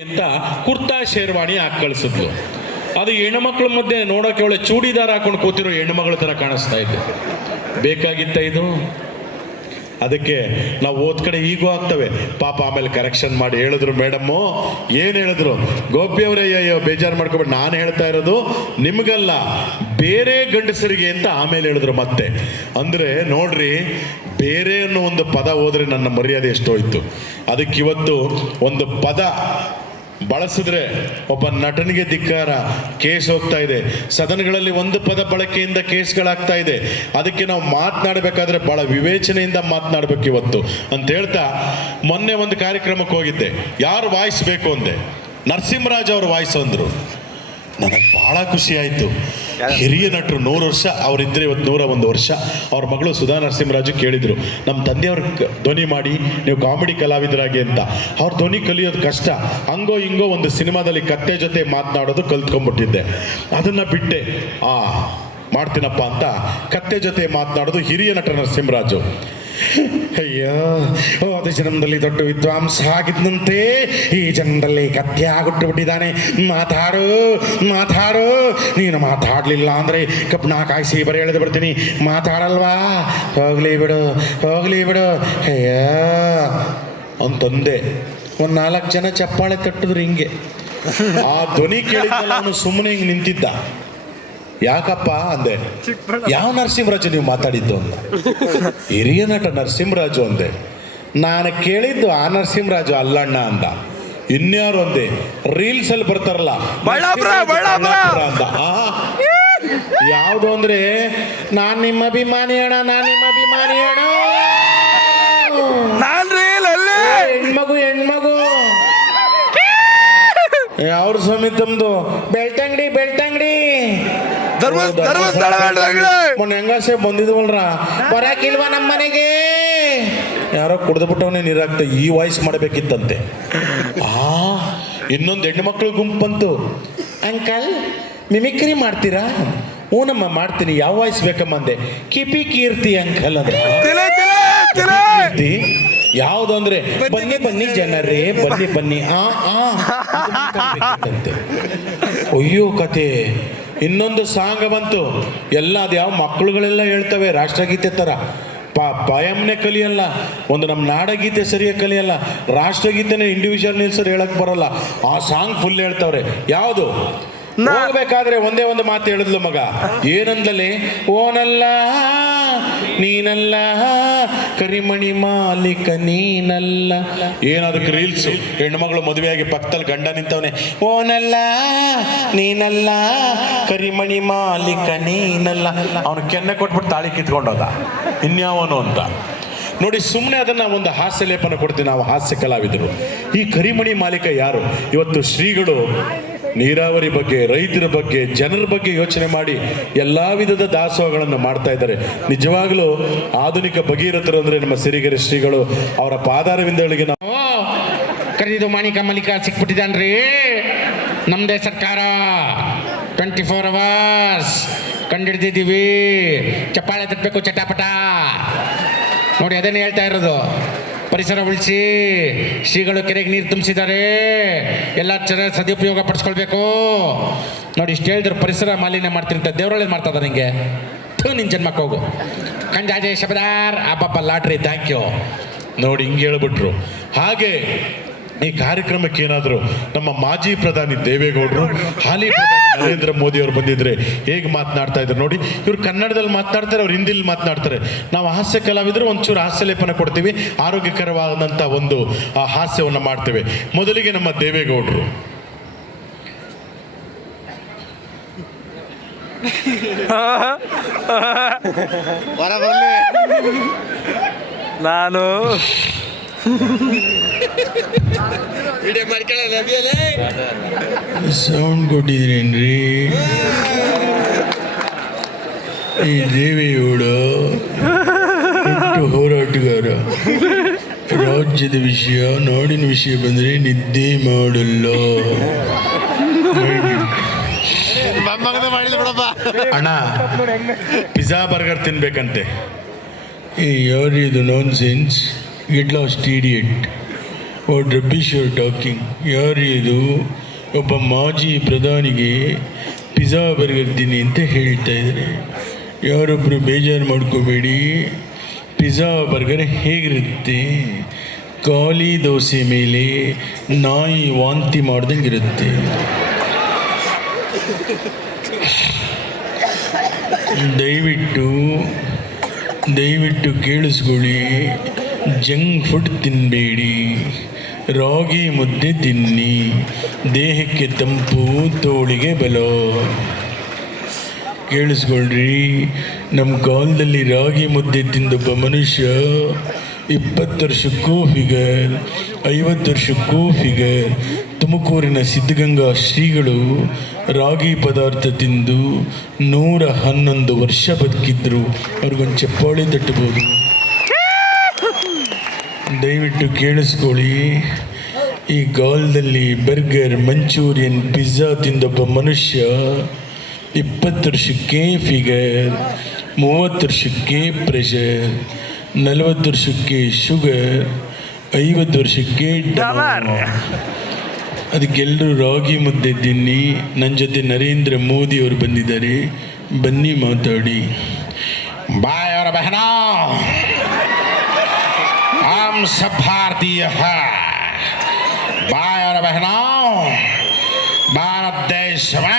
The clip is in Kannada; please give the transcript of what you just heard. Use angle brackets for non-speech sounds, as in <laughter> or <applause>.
ಅಂತ ಕುರ್ತಾ ಶೇರ್ವಾಣಿ ಹಾಕಿ ಕಳಿಸಿದ್ಲು? ಅದು ಹೆಣ್ಮಕ್ಳ ಮಧ್ಯೆ ನೋಡೋಕೆ ಒಳ್ಳೆ ಚೂಡಿದಾರ್ ಹಾಕೊಂಡು ಕೂತಿರೋ ಹೆಣ್ಮಗಳ ಥರ ಕಾಣಿಸ್ತಾ ಇದ್ದೆ ಬೇಕಾಗಿತ್ತ ಇದು? ಅದಕ್ಕೆ ನಾವು ಓದ್ ಕಡೆ ಈಗೂ ಆಗ್ತವೆ. ಪಾಪ ಆಮೇಲೆ ಕರೆಕ್ಷನ್ ಮಾಡಿ ಹೇಳಿದ್ರು ಮೇಡಮ್ಮು. ಏನು ಹೇಳಿದ್ರು? ಗೋಪಿಯವರೇ ಅಯ್ಯೋ ಬೇಜಾರು ಮಾಡ್ಕೊಬೇಡಿ. ನಾನು ಹೇಳ್ತಾ ಇರೋದು, ನಿಮಗಲ್ಲ ಬೇರೆ ಗಂಡಸರಿಗೆ ಅಂತ ಆಮೇಲೆ ಹೇಳಿದ್ರು ಮತ್ತೆ. ಅಂದರೆ ನೋಡ್ರಿ, ಬೇರೆ ಅನ್ನೋ ಒಂದು ಪದ ಹೋದ್ರೆ ನನ್ನ ಮರ್ಯಾದೆ ಎಷ್ಟೋಯ್ತು. ಅದಕ್ಕೆ ಇವತ್ತು ಒಂದು ಪದ ಬಳಸಿದ್ರೆ ಒಬ್ಬ ನಟನಿಗೆ ಧಿಕ್ಕಾರ, ಕೇಸ್ ಹೋಗ್ತಾ ಇದೆ. ಸದನಗಳಲ್ಲಿ ಒಂದು ಪದ ಬಳಕೆಯಿಂದ ಕೇಸ್ಗಳಾಗ್ತಾ ಇದೆ. ಅದಕ್ಕೆ ನಾವು ಮಾತನಾಡಬೇಕಾದ್ರೆ ಬಹಳ ವಿವೇಚನೆಯಿಂದ ಮಾತನಾಡಬೇಕು ಇವತ್ತು. ಅಂತ ಹೇಳ್ತಾ ಮೊನ್ನೆ ಒಂದು ಕಾರ್ಯಕ್ರಮಕ್ಕೆ ಹೋಗಿದ್ದೆ. ಯಾರು ವಾಯಿಸ್ಬೇಕು ಅಂದೆ. ನರಸಿಂಹರಾಜ್ ಅವರು ವಾಯ್ಸ್ ಅಂದರು. ನನಗೆ ಬಹಳ ಖುಷಿ ಆಯಿತು. ಹಿರಿಯ ನಟರು ನೂರು ವರ್ಷ ಅವರಿದ್ದರೆ ಇವತ್ತು ನೂರ ಒಂದು ವರ್ಷ. ಅವ್ರ ಮಗಳು ಸುಧಾ ನರಸಿಂಹರಾಜು ಕೇಳಿದರು ನಮ್ಮ ತಂದೆಯವ್ರ ಧ್ವನಿ ಮಾಡಿ, ನೀವು ಕಾಮಿಡಿ ಕಲಾವಿದರಾಗಿ ಅಂತ. ಅವ್ರ ಧ್ವನಿ ಕಲಿಯೋದು ಕಷ್ಟ. ಹಂಗೋ ಹಿಂಗೋ ಒಂದು ಸಿನಿಮಾದಲ್ಲಿ ಕತ್ತೆ ಜೊತೆ ಮಾತನಾಡೋದು ಕಲ್ತ್ಕೊಂಡ್ಬಿಟ್ಟಿದ್ದೆ. ಅದನ್ನು ಬಿಟ್ಟೆ, ಆ, ಮಾಡ್ತೀನಪ್ಪ ಅಂತ. ಕತ್ತೆ ಜೊತೆ ಮಾತನಾಡೋದು ಹಿರಿಯ ನಟ ನರಸಿಂಹರಾಜು. ಅಯ್ಯೋ, ಹೋದ ಜನ್ಮದಲ್ಲಿ ದೊಡ್ಡ ವಿದ್ವಾಂಸ ಆಗಿದ್ದಂತೆ ಈ ಜನ್ಮದಲ್ಲಿ ಕತ್ತೆ ಆಗುಟ್ಟು ಬಿಟ್ಟಿದ್ದಾನೆ ಮಾತಾಡು ಮಾತಾಡು. ನೀನು ಮಾತಾಡಲಿಲ್ಲ ಅಂದ್ರೆ ಕಬ್ಬಣ ಕಾಯಿಸಿ ಬರೀ ಎಳೆದು ಬಿಡ್ತೀನಿ. ಮಾತಾಡಲ್ವಾ? ಹೋಗ್ಲಿ ಬಿಡು ಹೋಗ್ಲಿ ಬಿಡು. ಅಯ್ಯೋ, ಅಂತಂದೆ. ಒಂದು ನಾಲ್ಕು ಜನ ಚಪ್ಪಾಳೆ ತಟ್ಟಿದ್ರು ಹಿಂಗೆ. ಆ ಧ್ವನಿ ಕೇಳಿದ್ದಲ್ಲ ಅವನು ಸುಮ್ಮನೆ ಹಿಂಗೆ ನಿಂತಿದ್ದ. ಯಾಕಪ್ಪ ಅಂದೆ ಯಾವ ನರಸಿಂಹರಾಜು ನೀವು ಮಾತಾಡಿದ್ದು ಅಂತ. ಹಿರಿಯ ನಟ ನರಸಿಂಹರಾಜು ಅಂದೆ ನಾನು ಕೇಳಿದ್ದು ಆ ನರಸಿಂಹರಾಜು ಅಲ್ಲಣ್ಣ ಅಂದ ಇನ್ಯಾರು ಅಂದೆ ರೀಲ್ಸ್ ಅಲ್ಲಿ ಬರ್ತಾರಲ್ಲ ಆ, ಯಾವ್ದು ಅಂದ್ರೆ ನಾನ್ ನಿಮ್ಮ ಅಭಿಮಾನಿ ಅಣ್ಣ ನಾನ್ ನಿಮ್ಮ ಅಭಿಮಾನಿ ಅಣ್ಣ. ಹೆಣ್ಮಗು ಹೆಣ್ಮಗು. <laughs> ಯಾವ್ರ ಸ್ವಾಮಿ ತಮ್ದು ಬೆಳ್ತಂಗಡಿ ಬೆಳ್ತಂಗಡಿ. ಧರ್ಮಸ್ಥಳ. ಮೊನ್ನೆ ಹೆಂಗಾಸೆ ಬಂದಿದ್ವಲ್ರ? ಬರಾಕಿಲ್ವಾ ನಮ್ಮ ಮನೆಗೆ? ಯಾರೋ ಕುಡ್ದು ಬಿಟ್ಟವನೆ ನೀರಾಗ್ತ ಈ ವಾಯ್ಸ್ ಮಾಡಬೇಕಿತ್ತಂತೆ. ಆ ಇನ್ನೊಂದು ಹೆಣ್ಣು ಮಕ್ಕಳು ಗುಂಪಂತು ಬಂತು. ಅಂಕಲ್ ಮಿಮಿಕ್ರಿ ಮಾಡ್ತೀರಾ? ಹ್ಞೂನಮ್ಮ ಮಾಡ್ತೀನಿ ಯಾವ ವಾಯ್ಸ್ ಬೇಕಮ್ಮ ಅಂದೆ. ಕಿಪಿ ಕೀರ್ತಿ ಅಂಕಲ್ ಅಂದ್ರೆ. ಯಾವ್ದು ಕೀರ್ತಿ? ಅಂದ್ರೆ ಬನ್ನಿ ಬನ್ನಿ ಜನರೇ ಬನ್ನಿ ಬನ್ನಿ. ಆ ಆ. <laughs> ಅಯ್ಯೋ ಕತೆ ಇನ್ನೊಂದು ಸಾಂಗ್ ಬಂತು. ಎಲ್ಲ ಅದು ಯಾವ ಮಕ್ಕಳುಗಳೆಲ್ಲ ಹೇಳ್ತವೆ ರಾಷ್ಟ್ರಗೀತೆ ಥರ ಪ ಪಯಂನೇ ಕಲಿಯಲ್ಲ. ಒಂದು ನಮ್ಮ ನಾಡಗೀತೆ ಸರಿಯಾಗಿ ಕಲಿಯಲ್ಲ. ರಾಷ್ಟ್ರಗೀತೆನೇ ಇಂಡಿವಿಜುವಲ್ ನಿಲ್ಸರ್ ಹೇಳಕ್ ಬರಲ್ಲ. ಆ ಸಾಂಗ್ ಫುಲ್ ಹೇಳ್ತವ್ರೆ. ಯಾವುದು? ಹೋಗ್ಬೇಕಾದ್ರೆ ಒಂದೇ ಒಂದು ಮಾತು ಹೇಳಿದ್ಲು ಮಗ. ಏನಂದಲ್ಲಿ ಓನಲ್ಲ ನೀನಲ್ಲ, ಕರಿಮಣಿ ಮಾಲೀಕ ನೀನಲ್ಲ. ಏನದಕ್ಕೆ ರೀಲ್ಸ್ ಹೆಣ್ಮಗಳು ಮದುವೆಯಾಗಿ ಪಕ್ಕದಲ್ಲಿ ಗಂಡ ನಿಂತವನೆ, ಓನಲ್ಲ, ನೀನಲ್ಲ, ಕರಿಮಣಿ ಮಾಲೀಕ ನೀನಲ್ಲ. ಅವನು ಕೆನ್ನೆ ಕೊಟ್ಬಿಟ್ಟು ತಾಳಿ ಕಿತ್ಕೊಂಡೋದ. ಇನ್ಯಾವನು ಅಂತ. ನೋಡಿ ಸುಮ್ಮನೆ ಅದನ್ನ ಒಂದು ಹಾಸ್ಯ ಲೇಪನ ಕೊಡ್ತೀವಿ ನಾವು ಹಾಸ್ಯ ಕಲಾವಿದರು. ಈ ಕರಿಮಣಿ ಮಾಲೀಕ ಯಾರು? ಇವತ್ತು ಶ್ರೀಗಳು ನೀರಾವರಿ ಬಗ್ಗೆ, ರೈತರ ಬಗ್ಗೆ, ಜನರ ಬಗ್ಗೆ ಯೋಚನೆ ಮಾಡಿ ಎಲ್ಲ ವಿಧದ ದಾಸೋಹಗಳನ್ನು ಮಾಡ್ತಾ ಇದ್ದಾರೆ. ನಿಜವಾಗಲೂ ಆಧುನಿಕ ಭಗೀರಥರು ಅಂದ್ರೆ ನಮ್ಮ ಸಿರಿಗೆರೆ ಶ್ರೀಗಳು, ಅವರ ಪಾದಾರವಿಂದಗಳಿಗೆ ನಾವು ಕರೀದು ಮಾಣಿಕ ಮಲ್ಲಿಕ ಸಿಕ್ಬಿಟ್ಟಿದ್ದಾನ್ರಿ. ನಮ್ಮದೇ ಸರ್ಕಾರ. ಟ್ವೆಂಟಿ ಫೋರ್ ಅವರ್ಸ್ ಕಂಡಿಡ್ದಿದ್ದೀವಿ. ಚಪ್ಪಾಳೆ ತಟ್ಟಬೇಕು ಚಟಾಪಟ. ನೋಡಿ, ಅದನ್ನೇ ಹೇಳ್ತಾ ಇರೋದು. ಪರಿಸರ ಉಳಿಸಿ, ಶ್ರೀಗಳು ಕೆರೆಗೆ ನೀರು ತುಂಬಿಸಿದ್ದಾರೆ. ಎಲ್ಲ ಚರ ಸದುಪಯೋಗ ಪಡಿಸ್ಕೊಳ್ಬೇಕು. ನೋಡಿ, ಇಷ್ಟು ಹೇಳಿದ್ರು ಪರಿಸರ ಮಾಲಿನ್ಯ ಮಾಡ್ತೀನಿ ಅಂತ ದೇವರೊಳ್ಳೆ ಮಾಡ್ತಾ ಇದ್ದಾರೆ ನಿಂಗೆ. ನಿನ್ ಜನ್ಮಕ್ಕೆ ಹೋಗು. ಕಂಜಾಜೆ ಶಬದಾರ್. ಅಬ್ಬಪ್ಪ ಲಾಟ್ರಿ ಥ್ಯಾಂಕ್ ಯು ನೋಡಿ, ಹಿಂಗೆ ಹೇಳ್ಬಿಟ್ರು. ಹಾಗೆ ಈ ಕಾರ್ಯಕ್ರಮಕ್ಕೆ ಏನಾದರೂ ನಮ್ಮ ಮಾಜಿ ಪ್ರಧಾನಿ ದೇವೇಗೌಡರು, ಹಾಲಿ ನರೇಂದ್ರ ಮೋದಿ ಅವರು ಬಂದಿದ್ರೆ ಹೇಗೆ ಮಾತನಾಡ್ತಾ ಇದ್ರು ನೋಡಿ, ಇವ್ರು ಕನ್ನಡದಲ್ಲಿ ಮಾತನಾಡ್ತಾರೆ, ಅವ್ರು ಹಿಂದಿಲಿ ಮಾತನಾಡ್ತಾರೆ. ನಾವು ಹಾಸ್ಯ ಕಲಾವಿದರು ಒಂಚೂರು ಹಾಸ್ಯ ಲೇಪನ ಕೊಡ್ತೀವಿ ಆರೋಗ್ಯಕರವಾದಂಥ ಒಂದು ಹಾಸ್ಯವನ್ನು ಮಾಡ್ತೇವೆ. ಮೊದಲಿಗೆ ನಮ್ಮ ದೇವೇಗೌಡರು. <laughs> ನಾನು ಸೌಂಡ್ ಕೊಟ್ಟಿದ್ರೇನ್ರಿ ಈ ದೇವಿ ಹುಡು ಹೋರಾಟಗಾರ. ರಾಜ್ಯದ ವಿಷಯ ನಾಡಿನ ವಿಷಯ ಬಂದರೆ ನಿದ್ದೆ ಮಾಡಲ್ಲ. ಅಣ್ಣ ಪಿಜ್ಜಾ ಬರ್ಗರ್ ತಿನ್ಬೇಕಂತೆ. ಈ ಯಾರು ಇದು nonsense get lost idiot rubbish you talking ಯಾರು ಇದು? ಒಬ್ಬ ಮಾಜಿ ಪ್ರಧಾನಿಗೆ ಪಿಜ್ಜಾ ಬರ್ಗರ್ ತಿನ್ನಿ ಅಂತ ಹೇಳ್ತಾ ಇದ್ದಾರೆ. ಯಾರೊಬ್ಬರು ಬೇಜಾರು ಮಾಡ್ಕೋಬೇಡಿ. ಪಿಜ್ಜಾ ಬರ್ಗರ್ ಹೇಗಿರುತ್ತೆ? ಖಾಲಿ ದೋಸೆ ಮೇಲೆ ನಾಯಿ ವಾಂತಿ ಮಾಡ್ದಂಗೆ ಇರುತ್ತೆ ದಯವಿಟ್ಟು ದಯವಿಟ್ಟು ಕೇಳಿಸ್ಕೊಳ್ಳಿ. ಜಂಕ್ ಫುಡ್ ತಿನ್ನಬೇಡಿ ರಾಗಿ ಮುದ್ದೆ ತಿನ್ನಿ. ದೇಹಕ್ಕೆ ತಂಪು, ತೋಳಿಗೆ ಬಲ. ಕೇಳಿಸ್ಕೊಳ್ರಿ ನಮ್ಮ ಕಾಲದಲ್ಲಿ ರಾಗಿ ಮುದ್ದೆ ತಿಂದೊಬ್ಬ ಮನುಷ್ಯ ಇಪ್ಪತ್ತು ವರ್ಷಕ್ಕೂ ಫಿಗರ್, ಐವತ್ತು ವರ್ಷಕ್ಕೂ ಫಿಗರ್. ತುಮಕೂರಿನ ಸಿದ್ಧಗಂಗಾ ಶ್ರೀಗಳು ರಾಗಿ ಪದಾರ್ಥ ತಿಂದು ನೂರ ಹನ್ನೊಂದು ವರ್ಷ ಬದುಕಿದ್ರು. ಅವ್ರಿಗೊಂದು ಚಪ್ಪಾಳೆ ತಟ್ಟಬೋದು ದಯವಿಟ್ಟು ಕೇಳಿಸ್ಕೊಳ್ಳಿ. ಈ ಗಾಲದಲ್ಲಿ ಬರ್ಗರ್ ಮಂಚೂರಿಯನ್ ಪಿಜ್ಜಾ ತಿಂದೊಬ್ಬ ಮನುಷ್ಯ ಇಪ್ಪತ್ತು ವರ್ಷಕ್ಕೆ ಫಿಗರ್, ಮೂವತ್ತು ವರ್ಷಕ್ಕೆ ಪ್ರೆಷರ್, ನಲವತ್ತು ವರ್ಷಕ್ಕೆ ಶುಗರ್, ಐವತ್ತು ವರ್ಷಕ್ಕೆ ಡಾಲರ್ ಅದಕ್ಕೆಲ್ಲರೂ ರಾಗಿ ಮುದ್ದೆ ತಿನ್ನಿ. ನನ್ನ ಜೊತೆ ನರೇಂದ್ರ ಮೋದಿ ಅವರು ಬಂದಿದ್ದಾರೆ. ಬನ್ನಿ ಮಾತಾಡಿ. ಬಾಯ್ ಅವರ ಬಹನಾ. सब भारतीय है। भाई और बहनों भारत देश में